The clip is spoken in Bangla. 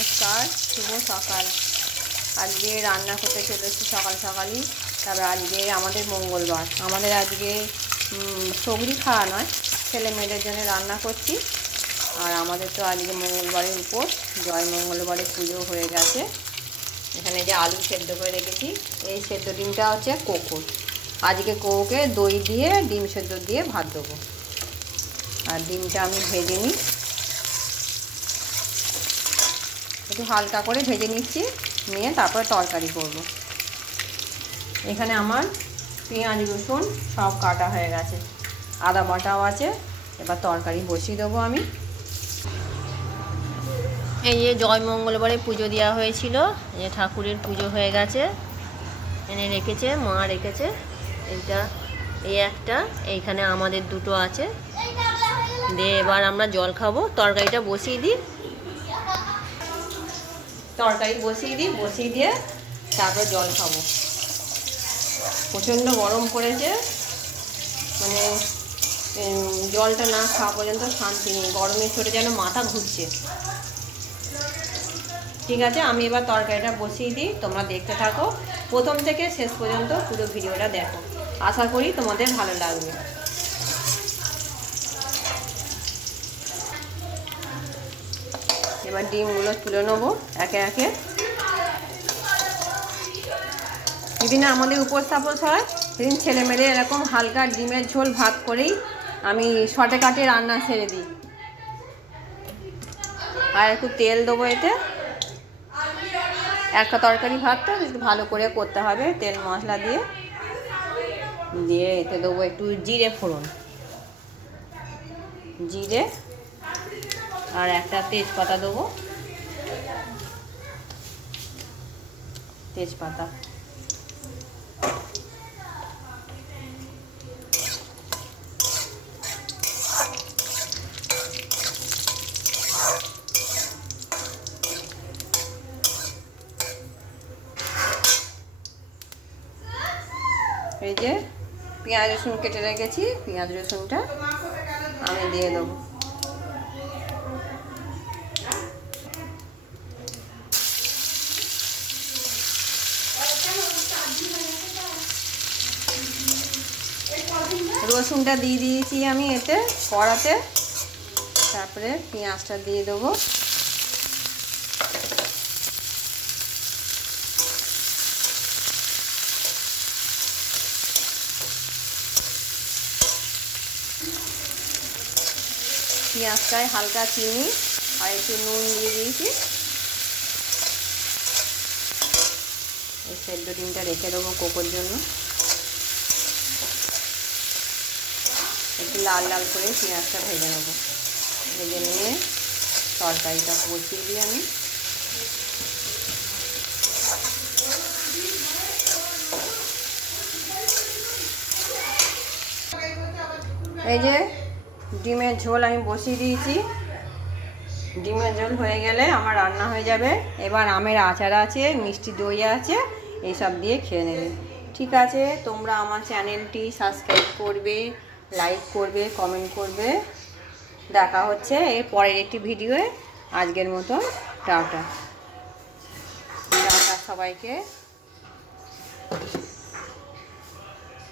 নমস্কার, শুভ সকাল। আজকে রান্না করতে চলেছি সকাল সকালই। তবে আজকে আমাদের মঙ্গলবার, আমাদের আজকে সবজি খাওয়া নয়, ছেলে মেয়েদের জন্য রান্না করছি। আর আমাদের তো আজকে মঙ্গলবারের উপর জয় মঙ্গলবারের পুজো হয়ে গেছে। এখানে যে আলু সেদ্ধ করে রেখেছি, এই সেদ্ধ ডিমটা হচ্ছে কোকোর। আজকে কোকোকে দই দিয়ে ডিম সেদ্ধ দিয়ে ভাত দেবো। আর ডিমটা আমি ভেজে নিই, একটু হালকা করে ভেজে নিচ্ছি, নিয়ে তারপরে তরকারি করব। এখানে আমার পেঁয়াজ রসুন সব কাটা হয়ে গেছে, আদা বাটাও আছে। এবার তরকারি বসিয়ে দেবো আমি। এই যে জয় মঙ্গলবারে পুজো দেওয়া হয়েছিল, এই যে ঠাকুরের পুজো হয়ে গেছে, এনে রেখেছে মা, রেখেছে এইটা, এই একটা, এইখানে আমাদের দুটো আছে। দিয়ে এবার আমরা জল খাবো। তরকারিটা বসিয়ে দিই, বসিয়ে দিয়ে তারপর জল খাবো। প্রচণ্ড গরম পড়েছে, মানে জলটা না খাওয়া পর্যন্ত শান্তি নেই। গরমের চোটে যেন মাথা ঘুরছে। ঠিক আছে, আমি এবার তরকারিটা বসিয়ে দিই, তোমরা দেখতে থাকো প্রথম থেকে শেষ পর্যন্ত, পুরো ভিডিওটা দেখো। আশা করি তোমাদের ভালো লাগবে। এবার ডিমগুলো তুলে নেবো একে একে। যেদিন আমাদের উপোস তাপস হয়, সেদিন ছেলেমেয়েদের এরকম হালকা ডিমের ঝোল ভাত করেই আমি শর্টে কাটে রান্না ছেড়ে দিই। আর একটু তেল দেবো এতে। একটা তরকারি ভাতটা একটু ভালো করে করতে হবে, তেল মশলা দিয়ে দিয়ে এতে দেবো একটু জিরে ফোড়ন, জিরে আর একটা তেজপাতা দেবো, তেজপাতা। এই যে পেঁয়াজ রসুন কেটে রেখেছি, পেঁয়াজ রসুনটা আমি দিয়ে দেবো। রসুনটা দিয়ে দিয়েছি আমি এতে কড়াতে, তারপরে পেঁয়াজটা দিয়ে দেবো। পেঁয়াজটায় হালকা চিনি আর একটু নুন দিয়ে দিয়েছি। এই সেদ্ধ ডিমটা রেখে দেবো কোকোর জন্য। একটু লাল লাল করে পেঁয়াজটা ভেজে নেবো, ভেজে নিয়ে তরকারিটা বসিয়ে দিই আমি। এই যে ডিমের ঝোল আমি বসিয়ে দিয়েছি, ডিমের ঝোল হয়ে গেলে আমার রান্না হয়ে যাবে। এবার আমের আচার আছে, মিষ্টি দই আছে, এইসব দিয়ে খেয়ে নেবে। ঠিক আছে, তোমরা আমার চ্যানেলটি সাবস্ক্রাইব করবে, লাইক করবে, কমেন্ট করবে। দেখা হচ্ছে এর পরের একটি ভিডিওয়ে। আজকের মতন টাটা, টাটা সবাইকে।